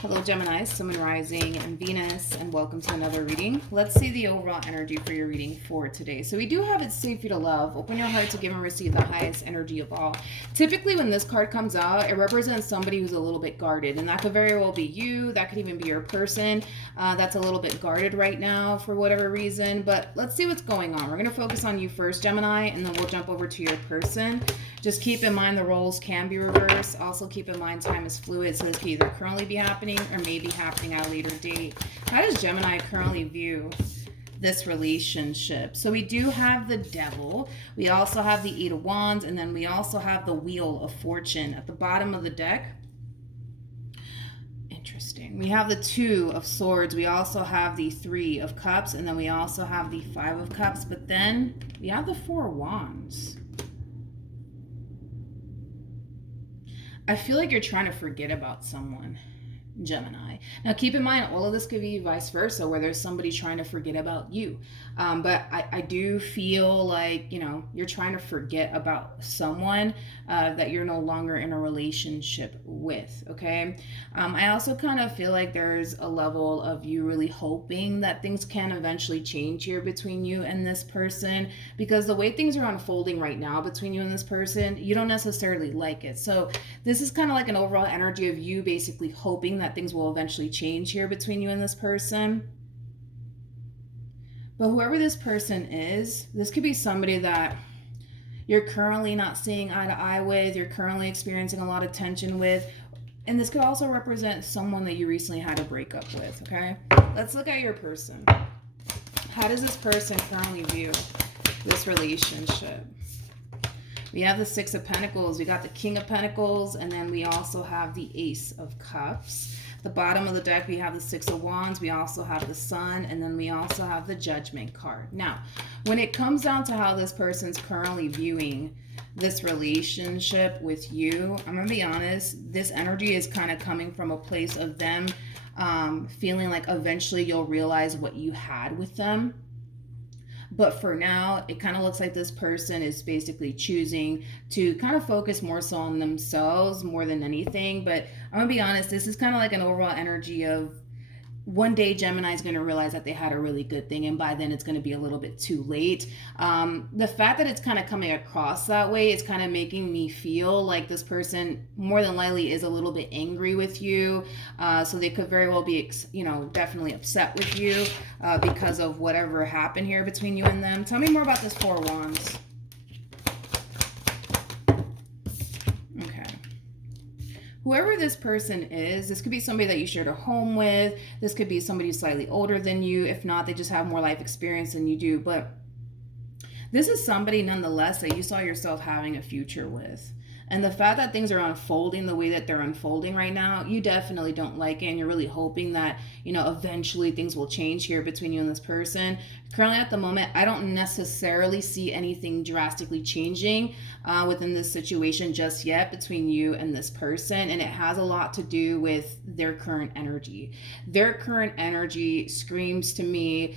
Hello, Gemini, Sun, Moon, Rising, and Venus, and welcome to another reading. Let's see the overall energy for your reading for today. So we do have It's Safe for you to love. Open your heart to give and receive the highest energy of all. Typically, when this card comes out, it represents somebody who's a little bit guarded, and that could very well be you. That could even be your person that's a little bit guarded right now for whatever reason. But let's see what's going on. We're going to focus on you first, Gemini, and then we'll jump over to your person. Just keep in mind the roles can be reversed. Also keep in mind time is fluid, so this could either currently be happening or maybe happening at a later date. How does Gemini currently view this relationship? So we do have the Devil. We also have the Eight of Wands, and then we also have the Wheel of Fortune at the bottom of the deck. Interesting. We have the Two of Swords. We also have the Three of Cups, and then we also have the Five of Cups. But then we have the Four of Wands. I feel like you're trying to forget about someone, Gemini. Now, keep in mind, all of this could be vice versa, where there's somebody trying to forget about you. But I do feel like, you're trying to forget about someone that you're no longer in a relationship with, okay? I also kind of feel like there's a level of you really hoping that things can eventually change here between you and this person, because the way things are unfolding right now between you and this person, you don't necessarily like it. So this is kind of like an overall energy of you basically hoping that things will eventually change here between you and this person. But whoever this person is, this could be somebody that you're currently not seeing eye to eye with, you're currently experiencing a lot of tension with, and this could also represent someone that you recently had a breakup with, okay? Let's look at your person. How does this person currently view this relationship? We have the Six of Pentacles, we got the King of Pentacles, and then we also have the Ace of Cups. The bottom of the deck, we have the Six of Wands, we also have the Sun, and then we also have the Judgment card. Now, when it comes down to how this person's currently viewing this relationship with you, I'm going to be honest, this energy is kind of coming from a place of them feeling like eventually you'll realize what you had with them. But for now, it kind of looks like this person is basically choosing to kind of focus more so on themselves more than anything. But I'm going to be honest, this is kind of like an overall energy of one day Gemini is going to realize that they had a really good thing, and by then it's going to be a little bit too late. The fact that it's kind of coming across that way is kind of making me feel like this person more than likely is a little bit angry with you. So they could very well be, definitely upset with you because of whatever happened here between you and them. Tell me more about this Four of Wands. Whoever this person is, this could be somebody that you shared a home with. This could be somebody slightly older than you. If not, they just have more life experience than you do. But this is somebody nonetheless that you saw yourself having a future with. And the fact that things are unfolding the way that they're unfolding right now, you definitely don't like it. And you're really hoping that, eventually things will change here between you and this person. Currently at the moment, I don't necessarily see anything drastically changing within this situation just yet between you and this person. And it has a lot to do with their current energy. Their current energy screams to me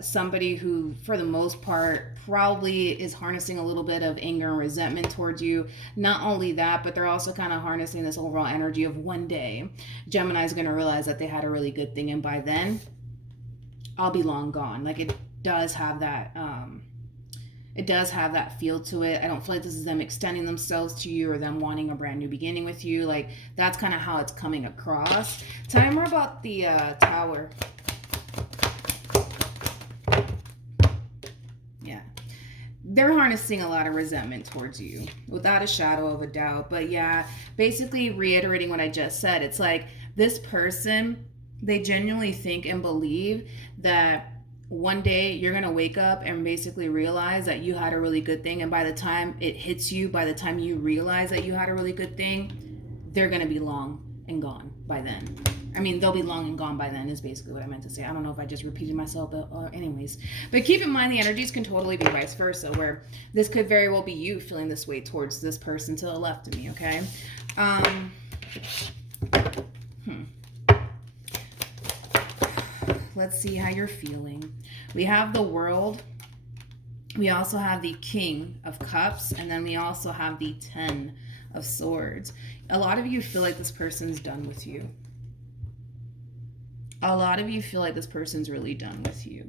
somebody who, for the most part, probably is harnessing a little bit of anger and resentment towards you. Not only that, but they're also kind of harnessing this overall energy of one day Gemini is going to realize that they had a really good thing, and by then I'll be long gone. Like, it does have that feel to it. I don't feel like this is them extending themselves to you or them wanting a brand new beginning with you. Like, that's kind of how it's coming across. Tell me more about the Tower. Yeah. They're harnessing a lot of resentment towards you, without a shadow of a doubt. But yeah, basically reiterating what I just said, it's like this person, they genuinely think and believe that one day you're going to wake up and basically realize that you had a really good thing. And by the time it hits you, by the time you realize that you had a really good thing, they're going to be long and gone by then. I mean, they'll be long and gone by then is basically what I meant to say. I don't know if I just repeated myself, but anyways. But keep in mind, the energies can totally be vice versa, where this could very well be you feeling this way towards this person to the left of me, okay? Let's see how you're feeling. We have the World. We also have the King of Cups, and then we also have the 10 of Swords. A lot of you feel like this person's done with you. a lot of you feel like this person's really done with you.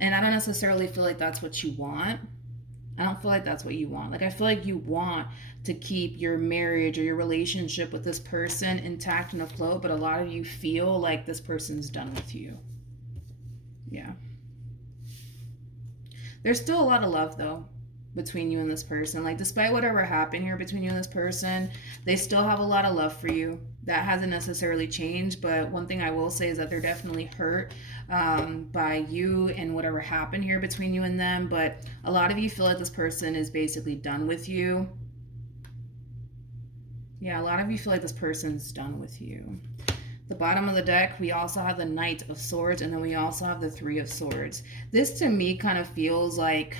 And I don't necessarily feel like that's what you want. I don't feel like that's what you want. Like, I feel like you want to keep your marriage or your relationship with this person intact and afloat, but a lot of you feel like this person's done with you. Yeah. There's still a lot of love, though, between you and this person. Like, despite whatever happened here between you and this person, they still have a lot of love for you. That hasn't necessarily changed, but one thing I will say is that they're definitely hurt by you and whatever happened here between you and them. But a lot of you feel like this person is basically done with you. Yeah, a lot of you feel like this person's done with you. The bottom of the deck, we also have the Knight of Swords, and then we also have the Three of Swords. This to me kind of feels like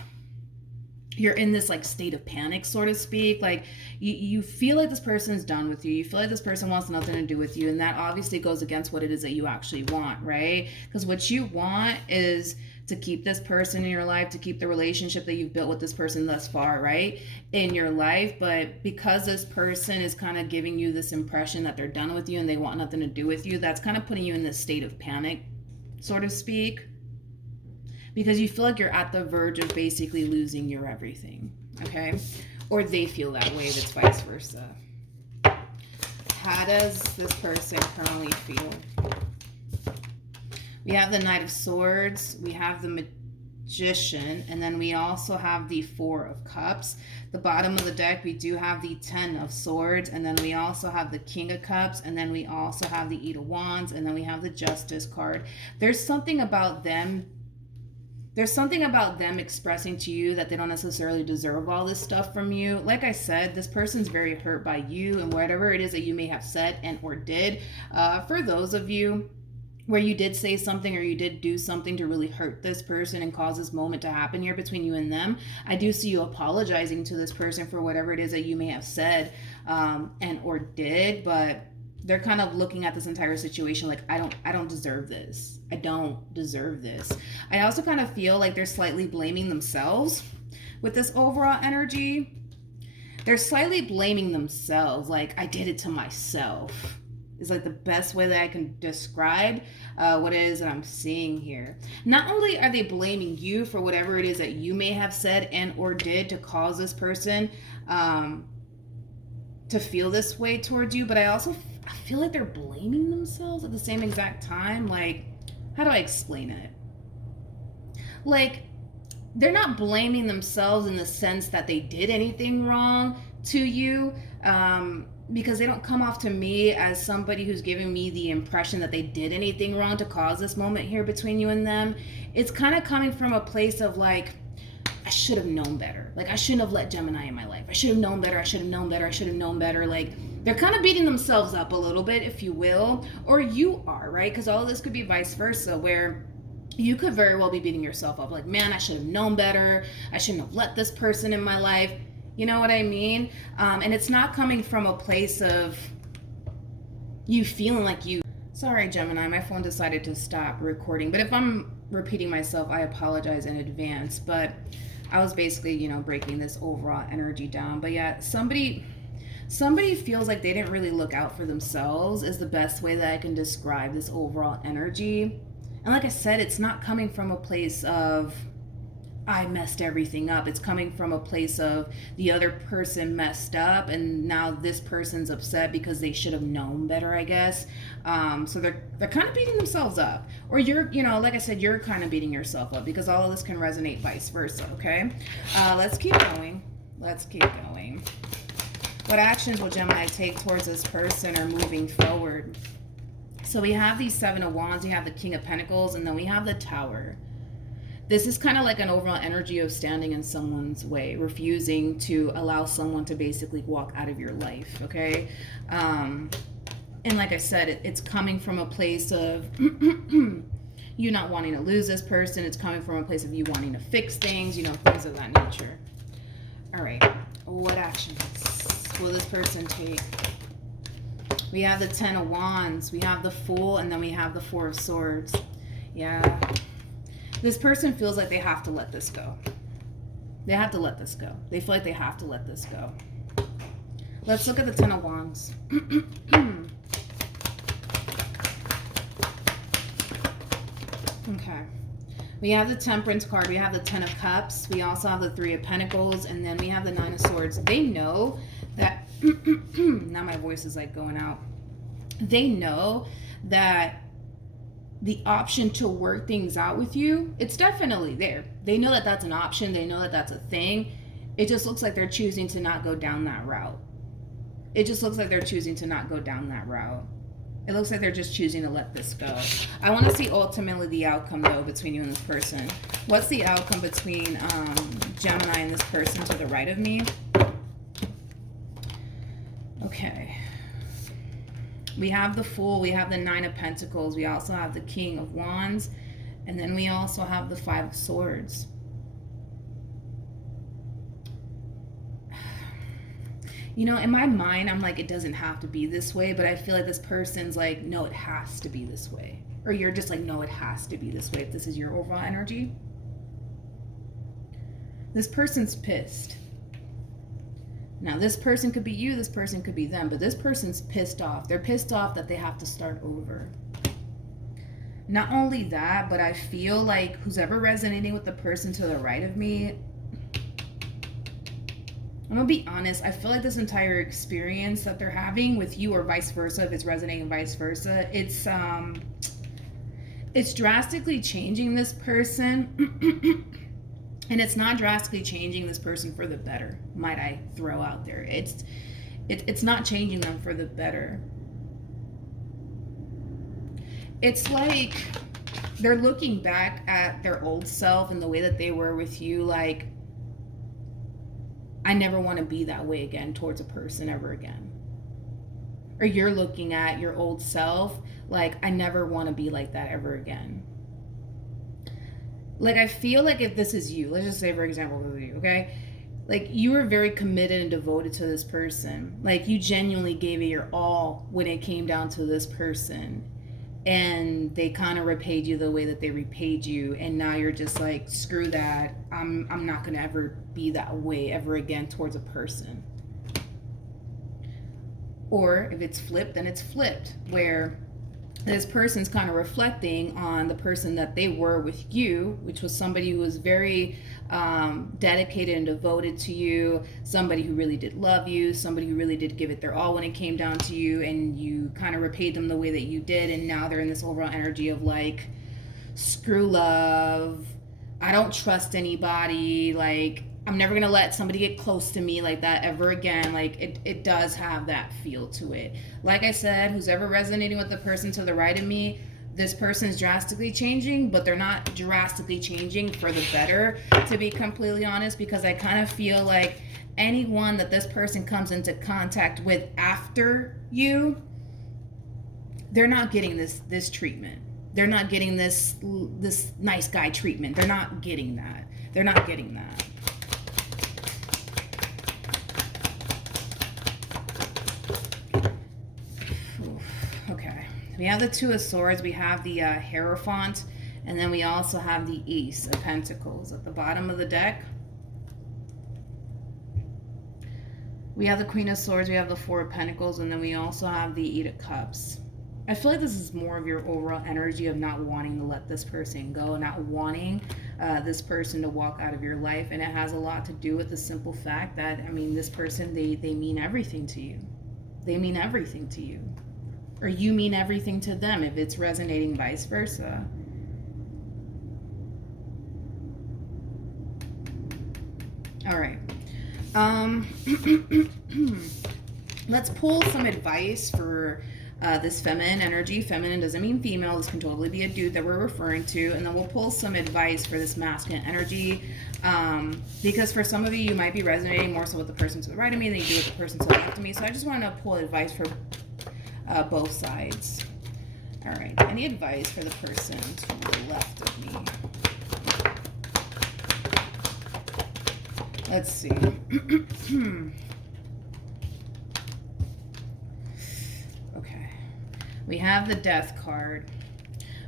you're in this like state of panic, so to speak. Like you feel like this person's done with you. You feel like this person wants nothing to do with you. And that obviously goes against what it is that you actually want, right? Because what you want is to keep this person in your life, to keep the relationship that you've built with this person thus far, right, in your life. But because this person is kind of giving you this impression that they're done with you and they want nothing to do with you, that's kind of putting you in this state of panic, so to speak. Because you feel like you're at the verge of basically losing your everything, okay? Or they feel that way, if it's vice versa. How does this person currently feel? We have the Knight of Swords, we have the Magician, and then we also have the Four of Cups. The bottom of the deck, we do have the Ten of Swords, and then we also have the King of Cups, and then we also have the Eight of Wands, and then we have the Justice card. There's something about them expressing to you that they don't necessarily deserve all this stuff from you. Like I said, this person's very hurt by you and whatever it is that you may have said and or did. For those of you where you did say something or you did do something to really hurt this person and cause this moment to happen here between you and them, I do see you apologizing to this person for whatever it is that you may have said and or did, but they're kind of looking at this entire situation like, I don't deserve this. I don't deserve this. I also kind of feel like they're slightly blaming themselves with this overall energy. They're slightly blaming themselves, like, I did it to myself. Is like the best way that I can describe what it is that I'm seeing here. Not only are they blaming you for whatever it is that you may have said and or did to cause this person to feel this way towards you, but I feel like they're blaming themselves at the same exact time. Like, how do I explain it? Like, they're not blaming themselves in the sense that they did anything wrong to you, because they don't come off to me as somebody who's giving me the impression that they did anything wrong to cause this moment here between you and them. It's kind of coming from a place of like, I should have known better. Like, I shouldn't have let Gemini in my life. I should have known better. I should have known better. I should have known better. Like, they're kind of beating themselves up a little bit, if you will, or you are, right? Because all of this could be vice versa, where you could very well be beating yourself up. Like, man, I should have known better. I shouldn't have let this person in my life. You know what I mean? And it's not coming from a place of you feeling like you... Sorry, Gemini, my phone decided to stop recording. But if I'm repeating myself, I apologize in advance. But I was basically, breaking this overall energy down. But yeah, somebody feels like they didn't really look out for themselves is the best way that I can describe this overall energy. And like I said, it's not coming from a place of I messed everything up. It's coming from a place of the other person messed up and now this person's upset because they should have known better, I guess. So they're kind of beating themselves up. Or you're, like I said, you're kind of beating yourself up because all of this can resonate vice versa, okay? Let's keep going. What actions will Gemini take towards this person or moving forward? So we have the Seven of Wands, we have the King of Pentacles, and then we have the Tower. This is kind of like an overall energy of standing in someone's way, refusing to allow someone to basically walk out of your life, okay? And like I said, it's coming from a place of you not wanting to lose this person. It's coming from a place of you wanting to fix things, things of that nature. All right, what actions will this person take? We have the Ten of Wands, we have the Fool, and then we have the Four of Swords. Yeah. This person feels like they have to let this go. They have to let this go. They feel like they have to let this go. Let's look at the Ten of Wands. Okay. We have the Temperance card. We have the Ten of Cups. We also have the Three of Pentacles. And then we have the Nine of Swords. They know that... now my voice is like going out. They know that the option to work things out with you, it's definitely there. They know that that's an option. They know that that's a thing. It just looks like they're choosing to not go down that route. It just looks like they're choosing to not go down that route. It looks like they're just choosing to let this go. I want to see ultimately the outcome, though, between you and this person. What's the outcome between Gemini and this person to the right of me? Okay. We have the Fool. We have the Nine of Pentacles. We also have the King of Wands. And then we also have the Five of Swords. You know, in my mind, I'm like, it doesn't have to be this way, but I feel like this person's like, no, it has to be this way. Or you're just like, no, it has to be this way if this is your overall energy. This person's pissed. Now, this person could be you, this person could be them, but this person's pissed off. They're pissed off that they have to start over. Not only that, but I feel like who's ever resonating with the person to the right of me, I'm gonna be honest, I feel like this entire experience that they're having with you or vice versa, if it's resonating vice versa, it's drastically changing this person. And it's not drastically changing this person for the better, might I throw out there. It's not changing them for the better. It's like they're looking back at their old self and the way that they were with you, like, I never want to be that way again towards a person ever again. Or you're looking at your old self like, I never want to be like that ever again. Like, I feel like if this is you, let's just say, for example, this is you, okay? Like, you were very committed and devoted to this person. Like, you genuinely gave it your all when it came down to this person. And they kind of repaid you the way that they repaid you, and now you're just like, screw that, I'm not gonna ever be that way ever again towards a person. Or if it's flipped, then it's flipped, where this person's kind of reflecting on the person that they were with you, which was somebody who was very dedicated and devoted to you, somebody who really did love you, somebody who really did give it their all when it came down to you, and you kind of repaid them the way that you did, and now they're in this overall energy of like, screw love, I don't trust anybody, like, I'm never gonna let somebody get close to me like that ever again. Like, it does have that feel to it. Like I said, who's ever resonating with the person to the right of me, this person's drastically changing, but they're not drastically changing for the better, to be completely honest, because I kind of feel like anyone that this person comes into contact with after you, they're not getting this treatment. They're not getting this nice guy treatment. They're not getting that. They're not getting that. Okay, we have the Two of Swords, we have the Hierophant, and then we also have the Ace of Pentacles at the bottom of the deck. We have the Queen of Swords, we have the Four of Pentacles, and then we also have the Eight of Cups. I feel like this is more of your overall energy of not wanting to let this person go, not wanting this person to walk out of your life, and it has a lot to do with the simple fact that, I mean, this person, they mean everything to you. They mean everything to you. Or you mean everything to them, if it's resonating vice versa. All right. Let's pull some advice for this feminine energy. Feminine doesn't mean female. This can totally be a dude that we're referring to. And then we'll pull some advice for this masculine energy. Because for some of you, you might be resonating more so with the person to the right of me than you do with the person to the left of me. So I just want to pull advice for both sides. All right. Any advice for the person to the left of me? Let's see. Okay. We have the Death card.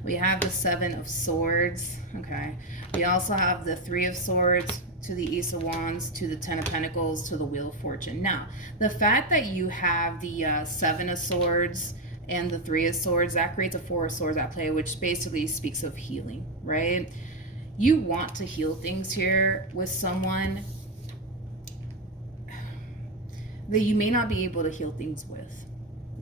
We have the Seven of Swords. Okay. We also have the Three of Swords, to the Ace of Wands, to the Ten of Pentacles, to the Wheel of Fortune. Now, the fact that you have the Seven of Swords and the Three of Swords, that creates a Four of Swords at play, which basically speaks of healing, right? You want to heal things here with someone that you may not be able to heal things with,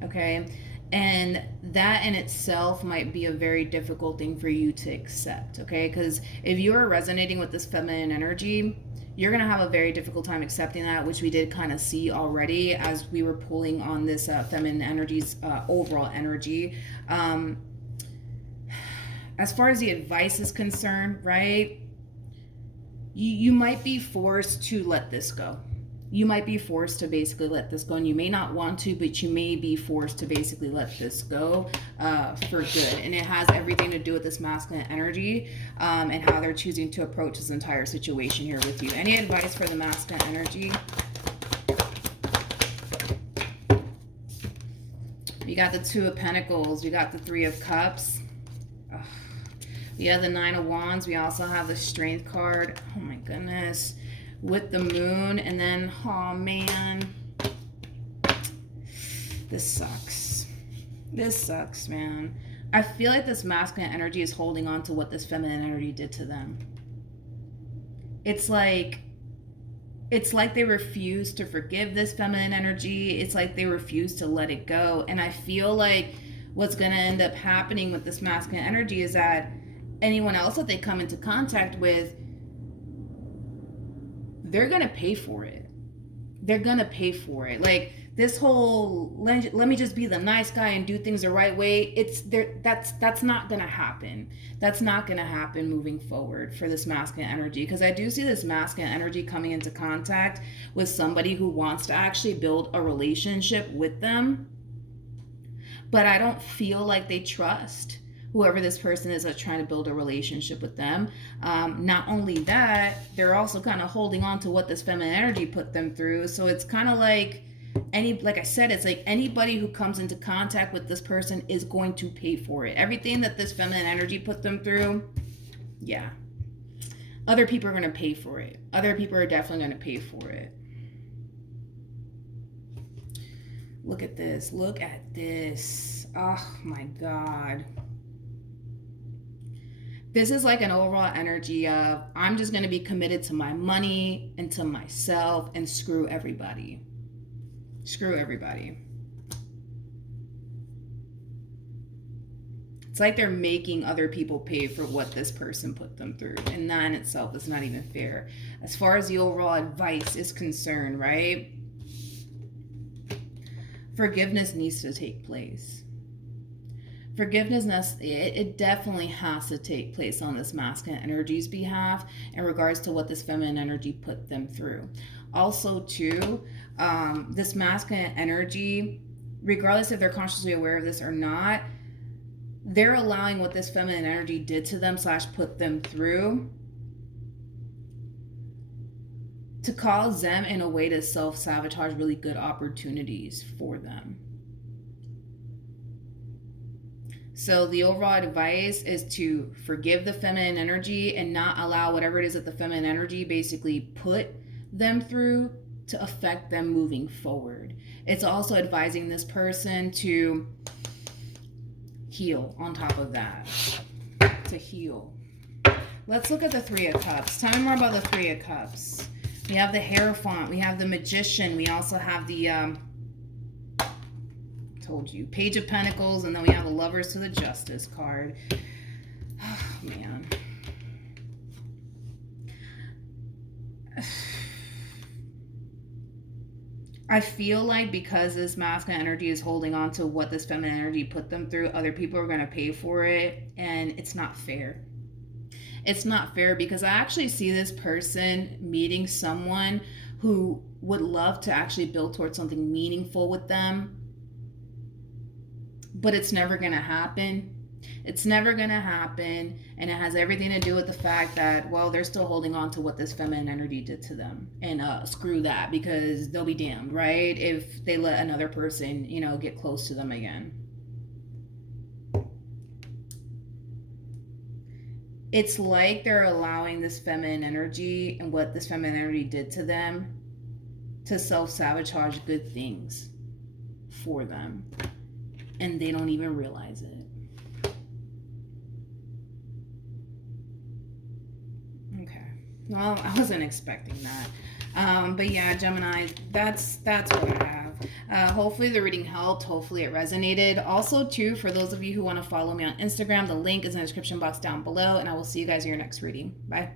okay? And that in itself might be a very difficult thing for you to accept, okay? Because if you are resonating with this feminine energy, you're going to have a very difficult time accepting that, which we did kind of see already as we were pulling on this feminine energy's overall energy. As far as the advice is concerned, right, you might be forced to let this go. You might be forced to basically let this go, and you may not want to, but you may be forced to basically let this go for good. And it has everything to do with this masculine energy and how they're choosing to approach this entire situation here with you. Any advice for the masculine energy? We got the Two of Pentacles. We got the Three of Cups. We have the Nine of Wands. We also have the Strength card. Oh my goodness. With the Moon, and then, oh man, this sucks. This sucks, man. I feel like this masculine energy is holding on to what this feminine energy did to them. It's like they refuse to forgive this feminine energy. It's like they refuse to let it go. And I feel like what's going to end up happening with this masculine energy is that anyone else that they come into contact with, they're going to pay for it. They're going to pay for it. Like this whole, let me just be the nice guy and do things the right way. That's not going to happen. That's not going to happen moving forward for this masculine energy. Because I do see this masculine energy coming into contact with somebody who wants to actually build a relationship with them. But I don't feel like they trust whoever this person is that's trying to build a relationship with them. Not only that, they're also kind of holding on to what this feminine energy put them through. So it's kind of like like I said, it's like anybody who comes into contact with this person is going to pay for it. Everything that this feminine energy put them through, yeah. Other people are going to pay for it. Other people are definitely going to pay for it. Look at this. Look at this. Oh my God. This is like an overall energy of, I'm just going to be committed to my money and to myself and screw everybody. Screw everybody. It's like they're making other people pay for what this person put them through. And that in itself is not even fair. As far as the overall advice is concerned, right? Forgiveness needs to take place. Forgiveness, it definitely has to take place on this masculine energy's behalf in regards to what this feminine energy put them through. Also, too, this masculine energy, regardless if they're consciously aware of this or not, they're allowing what this feminine energy did to them / put them through to cause them in a way to self-sabotage really good opportunities for them. So the overall advice is to forgive the feminine energy and not allow whatever it is that the feminine energy basically put them through to affect them moving forward. It's also advising this person to heal on top of that. To heal. Let's look at the Three of Cups. Tell me more about the Three of Cups. We have the Hierophant. We have the Magician. We also have the... told you, Page of Pentacles, and then we have the Lovers to the Justice card. Oh, man. I feel like because this masculine energy is holding on to what this feminine energy put them through, other people are going to pay for it, and it's not fair. It's not fair because I actually see this person meeting someone who would love to actually build towards something meaningful with them, but it's never going to happen. It's never going to happen. And it has everything to do with the fact that, well, they're still holding on to what this feminine energy did to them. And screw that, because they'll be damned, right? If they let another person, get close to them again. It's like they're allowing this feminine energy and what this feminine energy did to them to self-sabotage good things for them. and they don't even realize it. Okay. Well, I wasn't expecting that. But yeah, Gemini, that's what I have. Hopefully the reading helped. Hopefully it resonated. Also, too, for those of you who want to follow me on Instagram, the link is in the description box down below, and I will see you guys in your next reading. Bye.